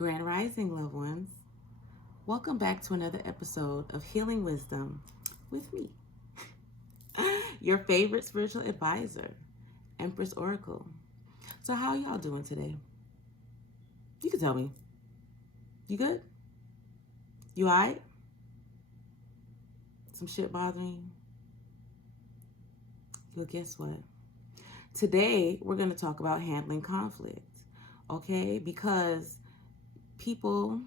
Grand Rising, loved ones. Welcome back to another episode of Healing Wisdom with me, your favorite spiritual advisor, Empress Oracle. So, how y'all doing today? You can tell me. You good? You alright? Some shit bothering you? Well, guess what? Today, we're going to talk about handling conflict, okay? Because people,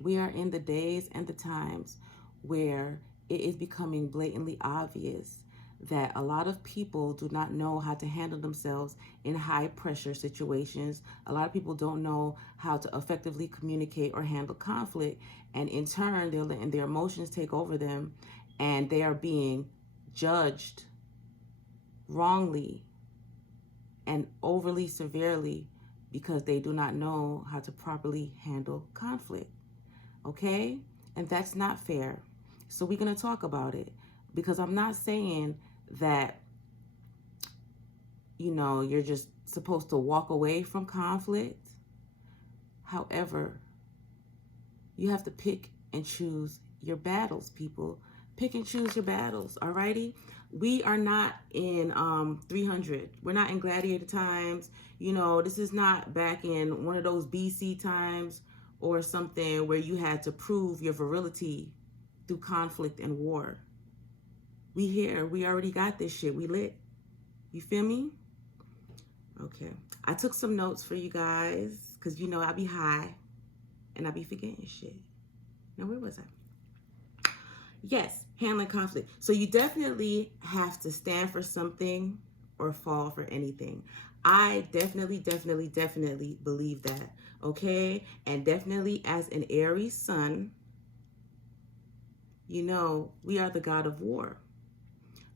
we are in the days and the times where it is becoming blatantly obvious that a lot of people do not know how to handle themselves in high pressure situations. A lot of people don't know how to effectively communicate or handle conflict, and in turn, they're letting their emotions take over them, and they are being judged wrongly and overly severely because they do not know how to properly handle conflict. Okay? And that's not fair. So we're going to talk about it, because I'm not saying that, you're just supposed to walk away from conflict. However, you have to pick and choose your battles, people. Pick and choose your battles, alrighty? We are not in 300. We're not in gladiator times. This is not back in one of those BC times or something where you had to prove your virility through conflict and war. We here. We already got this shit. We lit. You feel me? Okay. I took some notes for you guys because, I be high and I be forgetting shit. Now, where was I? Yes, handling conflict. So you definitely have to stand for something or fall for anything. I definitely believe that, okay? And definitely as an Aries sun, we are the god of war,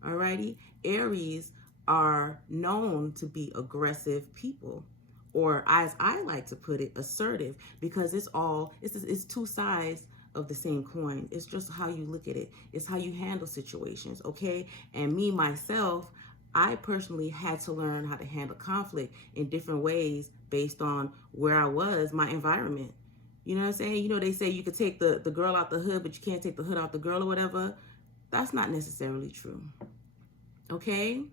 alrighty? Aries are known to be aggressive people, or as I like to put it, assertive, because it's two sides of the same coin. It's just how you look at it. It's how you handle situations, okay? And me, myself, I personally had to learn how to handle conflict in different ways based on where I was, my environment. You know what I'm saying? They say you could take the girl out the hood, but you can't take the hood out the girl or whatever. That's not necessarily true, okay?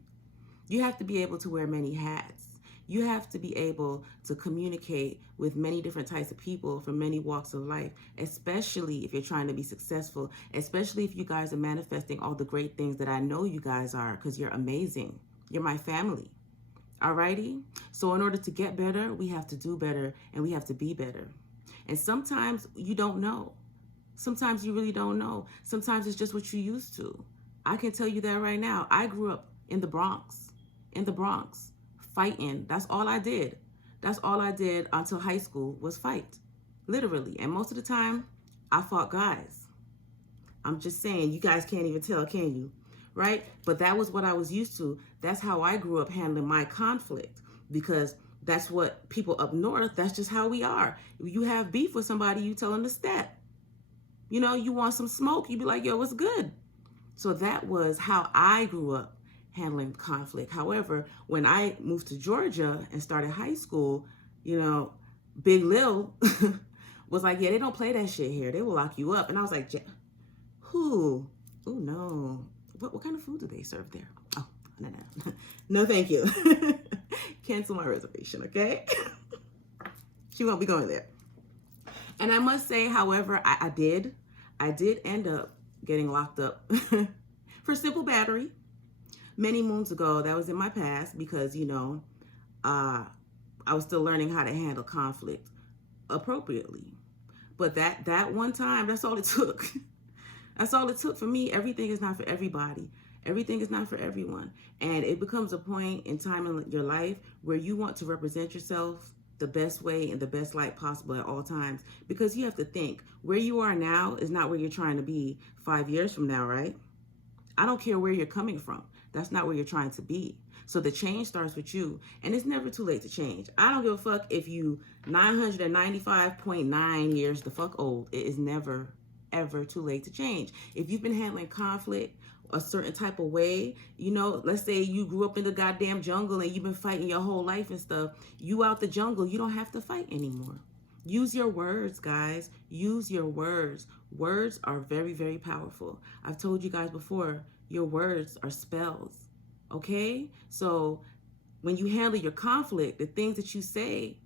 You have to be able to wear many hats. You have to be able to communicate with many different types of people from many walks of life, especially if you're trying to be successful, especially if you guys are manifesting all the great things that I know you guys are, because you're amazing. You're my family. Alrighty? So in order to get better, we have to do better and we have to be better. And sometimes you don't know. Sometimes you really don't know. Sometimes it's just what you're used to. I can tell you that right now. I grew up in the Bronx. Fighting. That's all I did. That's all I did until high school was fight. Literally. And most of the time, I fought guys. I'm just saying, you guys can't even tell, can you? Right? But that was what I was used to. That's how I grew up handling my conflict, because that's what people up north, that's just how we are. You have beef with somebody, you tell them to step. You want some smoke, you be like, yo, what's good? So that was how I grew up handling conflict. However, when I moved to Georgia and started high school, Big Lil was like, yeah, they don't play that shit here. They will lock you up. And I was like, who? Oh, no. What kind of food do they serve there? Oh, no. No, thank you. Cancel my reservation, okay? She won't be going there. And I must say, however, I did end up getting locked up for simple battery. Many moons ago. That was in my past, because, I was still learning how to handle conflict appropriately. But that one time, that's all it took. That's all it took for me. Everything is not for everybody. Everything is not for everyone. And it becomes a point in time in your life where you want to represent yourself the best way and the best light possible at all times. Because you have to think, where you are now is not where you're trying to be 5 years from now, right? I don't care where you're coming from. That's not where you're trying to be. So the change starts with you. And it's never too late to change. I don't give a fuck if you 995.9 years the fuck old. It is never, ever too late to change. If you've been handling conflict a certain type of way, let's say you grew up in the goddamn jungle and you've been fighting your whole life and stuff. You out the jungle, you don't have to fight anymore. Use your words, guys. Use your words. Words are very, very powerful. I've told you guys before, your words are spells. Okay? So when you handle your conflict, the things that you say,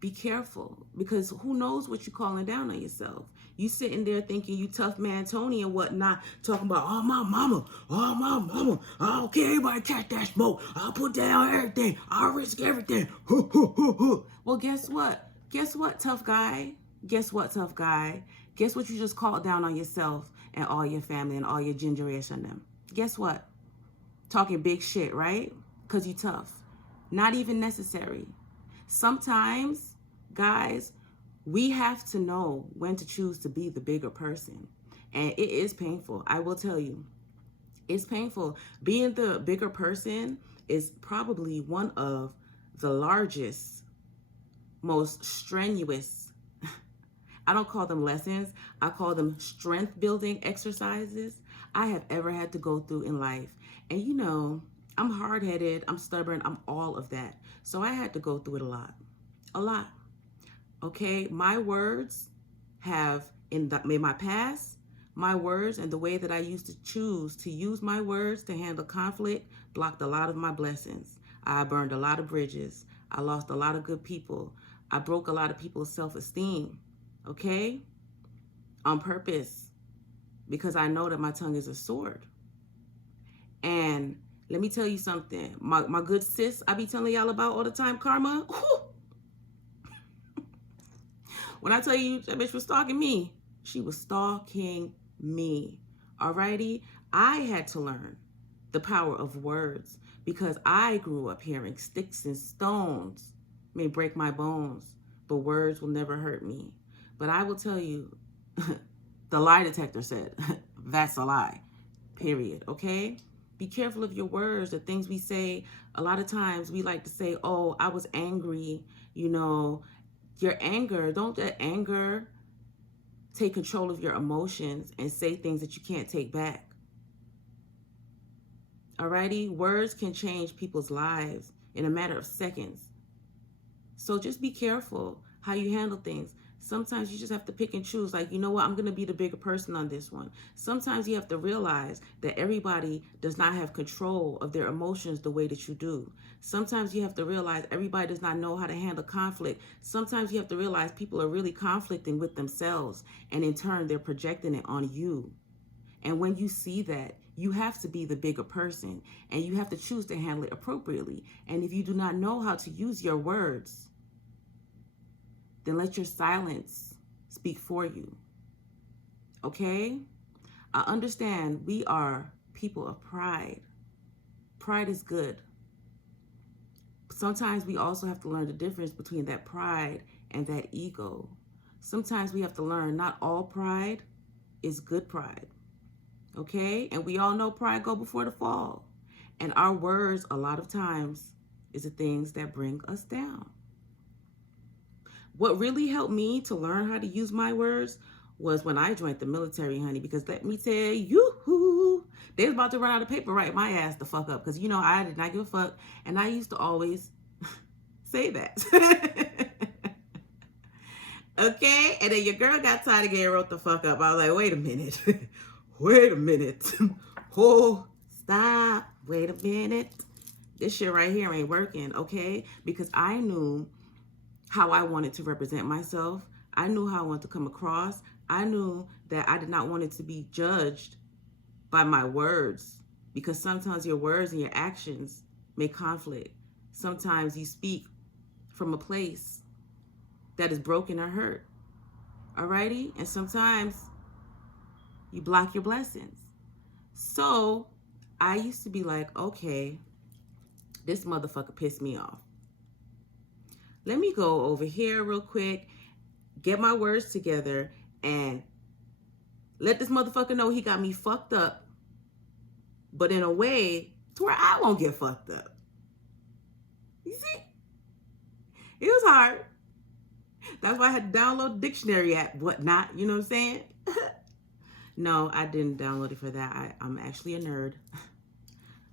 be careful, because who knows what you're calling down on yourself. You sitting there thinking you tough man Tony and whatnot, talking about, oh my mama, I don't care, everybody catch that smoke, I'll put down everything, I'll risk everything. Well, guess what? Guess what, tough guy? Guess what, tough guy? Guess what you just called down on yourself and all your family and all your ginger ass and them? Guess what? Talking big shit, right? Because you tough. Not even necessary. Sometimes, guys, we have to know when to choose to be the bigger person. And it is painful. I will tell you, it's painful. Being the bigger person is probably one of the largest, most strenuous, I don't call them lessons, I call them strength building exercises I have ever had to go through in life. And you know, I'm hard-headed, I'm stubborn, I'm all of that. So I had to go through it a lot. A lot. Okay, my words have, in my past, my words and the way that I used to choose to use my words to handle conflict blocked a lot of my blessings. I burned a lot of bridges. I lost a lot of good people. I broke a lot of people's self-esteem, okay? On purpose, because I know that my tongue is a sword. And let me tell you something. My good sis I be telling y'all about all the time, Karma. When I tell you that bitch was stalking me, she was stalking me. Alrighty? I had to learn the power of words because I grew up hearing sticks and stones may break my bones, but words will never hurt me. But I will tell you, the lie detector said, that's a lie, period, okay? Be careful of your words, the things we say. A lot of times we like to say, oh, I was angry, you know. Your anger, don't let anger take control of your emotions and say things that you can't take back. Alrighty? Words can change people's lives in a matter of seconds. So just be careful how you handle things. Sometimes you just have to pick and choose. Like, you know what? I'm going to be the bigger person on this one. Sometimes you have to realize that everybody does not have control of their emotions the way that you do. Sometimes you have to realize everybody does not know how to handle conflict. Sometimes you have to realize people are really conflicting with themselves, and in turn, they're projecting it on you. And when you see that, you have to be the bigger person, and you have to choose to handle it appropriately. And if you do not know how to use your words, then let your silence speak for you. Okay? I understand we are people of pride. Pride is good. Sometimes we also have to learn the difference between that pride and that ego. Sometimes we have to learn not all pride is good pride. Okay? And we all know pride go before the fall. And our words, a lot of times, is the things that bring us down. What really helped me to learn how to use my words was when I joined the military, honey, because let me tell you, they was about to run out of paper, write my ass the fuck up, because, you know, I did not give a fuck, and I used to always say that. Okay? And then your girl got tired of getting wrote the fuck up. I was like, wait a minute. Wait a minute. Oh, stop. Wait a minute. This shit right here ain't working, okay? Because I knew how I wanted to represent myself. I knew how I wanted to come across. I knew that I did not want it to be judged by my words, because sometimes your words and your actions may conflict. Sometimes you speak from a place that is broken or hurt. Alrighty? And sometimes you block your blessings. So I used to be like, okay, this motherfucker pissed me off. Let me go over here real quick, get my words together, and let this motherfucker know he got me fucked up, but in a way to where I won't get fucked up. You see? It was hard. That's why I had to download the dictionary app, whatnot, you know what I'm saying? No, I didn't download it for that. I'm actually a nerd.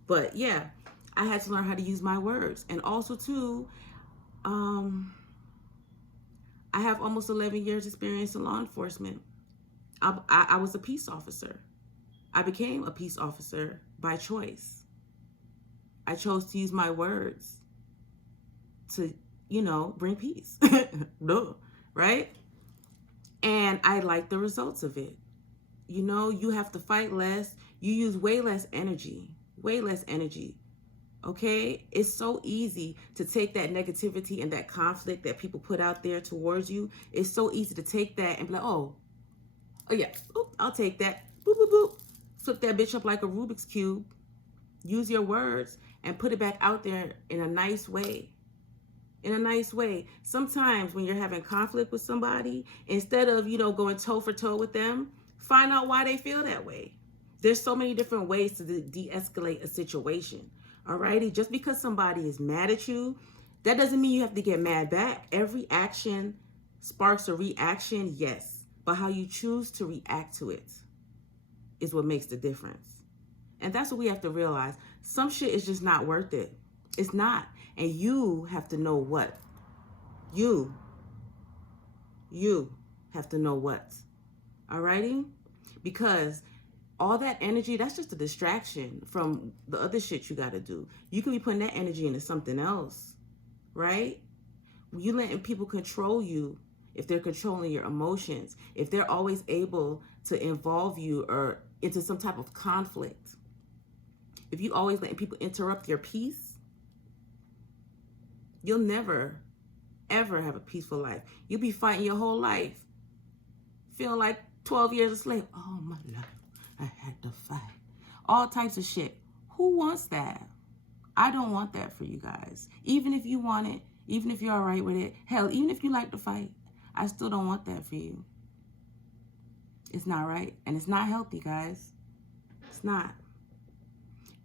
But yeah, I had to learn how to use my words. And also too, I have almost 11 years experience in law enforcement. I was a peace officer. I became a peace officer by choice. I chose to use my words to, bring peace. Duh, right? And I like the results of it. You have to fight less. You use way less energy. Okay? It's so easy to take that negativity and that conflict that people put out there towards you. It's so easy to take that and be like, oh yeah, I'll take that. Boop, boop, boop. Flip that bitch up like a Rubik's Cube. Use your words and put it back out there in a nice way. Sometimes when you're having conflict with somebody, instead of, going toe for toe with them, find out why they feel that way. There's so many different ways to de-escalate a situation. Alrighty? Just because somebody is mad at you, that doesn't mean you have to get mad back. Every action sparks a reaction, yes. But how you choose to react to it is what makes the difference. And that's what we have to realize. Some shit is just not worth it. It's not. And you have to know what. You have to know what. Alrighty? Because all that energy, that's just a distraction from the other shit you got to do. You can be putting that energy into something else. Right? You letting people control you, if they're controlling your emotions, if they're always able to involve you or into some type of conflict, if you always letting people interrupt your peace, you'll never, ever have a peaceful life. You'll be fighting your whole life, feeling like 12 years a slave. Oh, my life, I had to fight. All types of shit. Who wants that? I don't want that for you guys. Even if you want it, even if you're all right with it, hell, even if you like to fight, I still don't want that for you. It's not right. And it's not healthy, guys. It's not.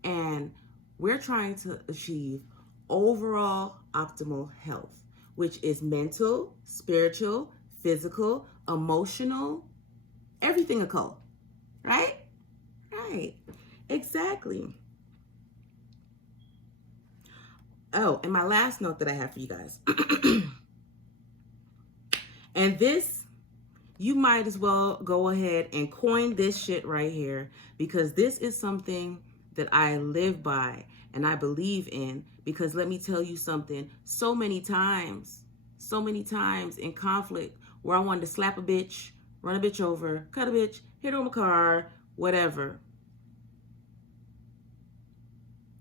And we're trying to achieve overall optimal health, which is mental, spiritual, physical, emotional, everything occult. Right? Right. Exactly. Oh, and my last note that I have for you guys. And this, you might as well go ahead and coin this shit right here, because this is something that I live by and I believe in. Because let me tell you something, so many times in conflict where I wanted to slap a bitch, run a bitch over, cut a bitch, hit her with my car, whatever.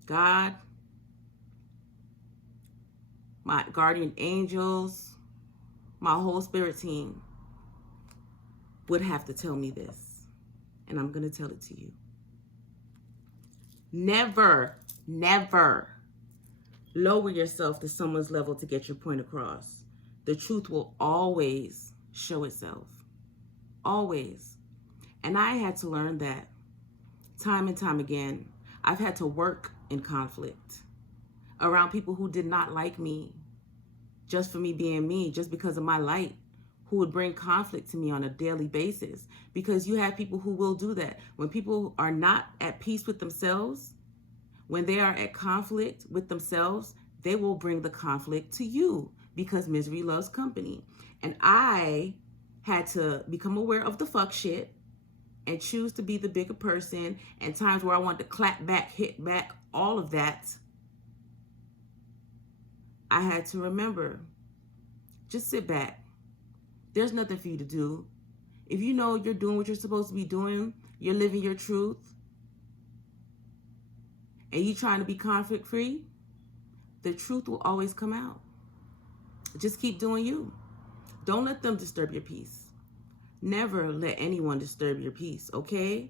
God, my guardian angels, my whole spirit team would have to tell me this. And I'm going to tell it to you. Never lower yourself to someone's level to get your point across. The truth will always show itself. Always. And I had to learn that time and time again. I've had to work in conflict around people who did not like me just for me being me, just because of my light, who would bring conflict to me on a daily basis. Because you have people who will do that. When people are not at peace with themselves, when they are at conflict with themselves, they will bring the conflict to you, because misery loves company. And I had to become aware of the fuck shit and choose to be the bigger person, and times where I wanted to clap back, hit back, all of that. I had to remember, just sit back. There's nothing for you to do. If you know you're doing what you're supposed to be doing, you're living your truth, and you're trying to be conflict free, the truth will always come out. Just keep doing you. Don't let them disturb your peace. Never let anyone disturb your peace, okay?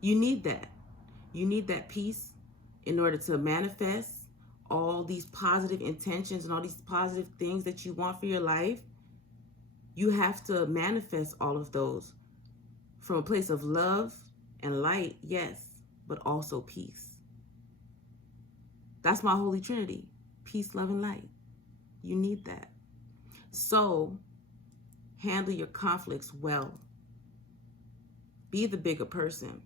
You need that. You need that peace in order to manifest all these positive intentions and all these positive things that you want for your life. You have to manifest all of those from a place of love and light, yes, but also peace. That's my Holy Trinity. Peace, love, and light. You need that. So, handle your conflicts well. Be the bigger person.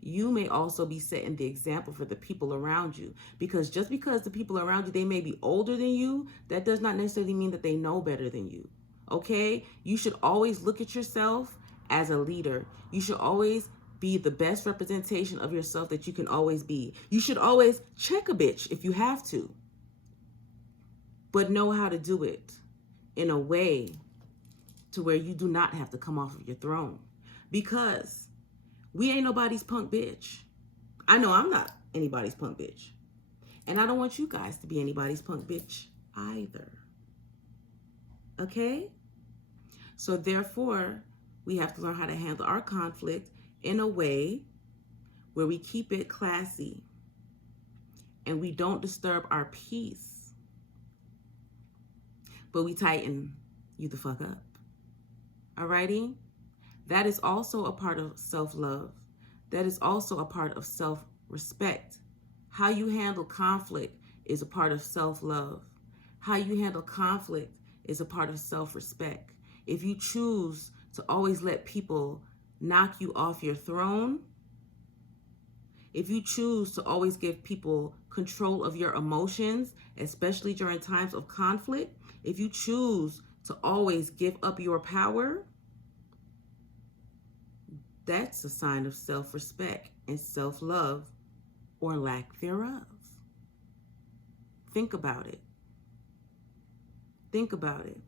You may also be setting the example for the people around you. Because just because the people around you, they may be older than you, that does not necessarily mean that they know better than you. Okay? You should always look at yourself as a leader. You should always be the best representation of yourself that you can always be. You should always check a bitch if you have to, but know how to do it in a way to where you do not have to come off of your throne, because we ain't nobody's punk bitch. I know I'm not anybody's punk bitch, and I don't want you guys to be anybody's punk bitch either. Okay? So therefore, we have to learn how to handle our conflict in a way where we keep it classy and we don't disturb our peace, but we tighten you the fuck up. Alrighty? That is also a part of self-love. That is also a part of self-respect. How you handle conflict is a part of self-love. How you handle conflict is a part of self-respect. If you choose to always let people knock you off your throne, if you choose to always give people control of your emotions, especially during times of conflict, if you choose to always give up your power, that's a sign of self-respect and self-love, or lack thereof. Think about it. Think about it.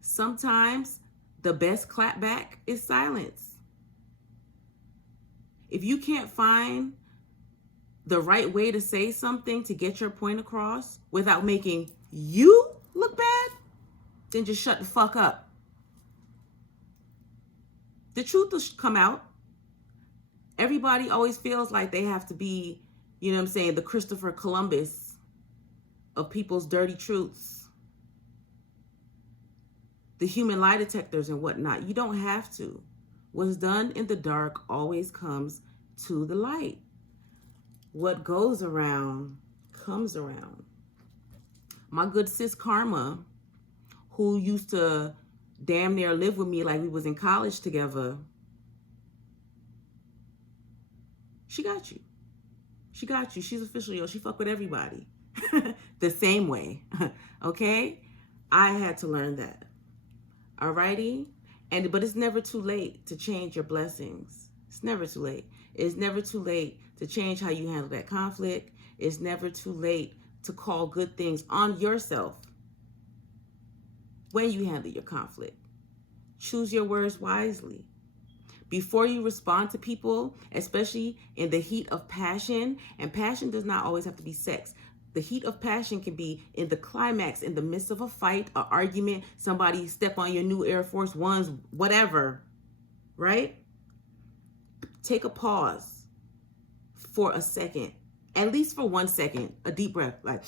Sometimes the best clapback is silence. If you can't find the right way to say something to get your point across without making you look bad, then just shut the fuck up. The truth will come out. Everybody always feels like they have to be, you know what I'm saying, the Christopher Columbus of people's dirty truths, the human lie detectors and whatnot. You don't have to. What's done in the dark always comes to the light. What goes around comes around. My good sis Karma, who used to damn near live with me like we was in college together, she got you. She got you. She's officially, she fuck with everybody the same way. Okay? I had to learn that. Alrighty? But it's never too late to change your blessings. It's never too late. It's never too late to change how you handle that conflict. It's never too late to call good things on yourself when you handle your conflict. Choose your words wisely. Before you respond to people, especially in the heat of passion, and passion does not always have to be sex. The heat of passion can be in the climax, in the midst of a fight, an argument, somebody step on your new Air Force Ones, whatever, right? Take a pause for a second, at least for 1 second, a deep breath, like,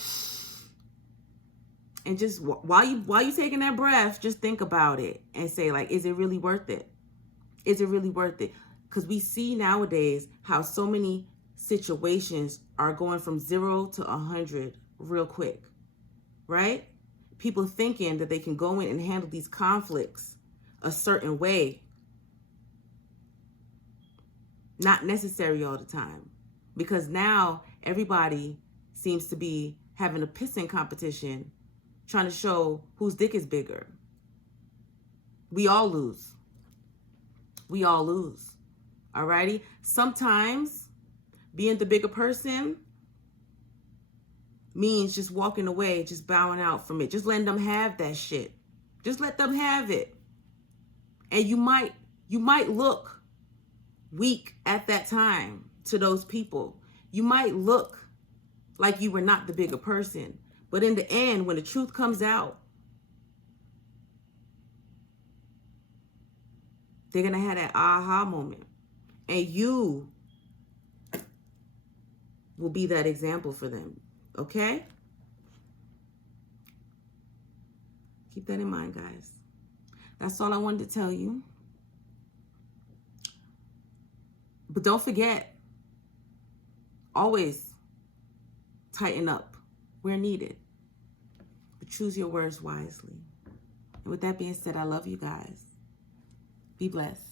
and just while you taking that breath, just think about it and say, like, is it really worth it? Is it really worth it? Because we see nowadays how so many situations are going from 0 to 100 real quick, right? People thinking that they can go in and handle these conflicts a certain way. Not necessary all the time. Because now everybody seems to be having a pissing competition, trying to show whose dick is bigger. We all lose. We all lose. Alrighty? Sometimes being the bigger person means just walking away, just bowing out from it. Just letting them have that shit. Just let them have it. And you might look weak at that time to those people. You might look like you were not the bigger person. But in the end, when the truth comes out, they're going to have that aha moment. And you will be that example for them. Okay? Keep that in mind, guys. That's all I wanted to tell you. But don't forget, always tighten up where needed. But choose your words wisely. And with that being said, I love you guys. Be blessed.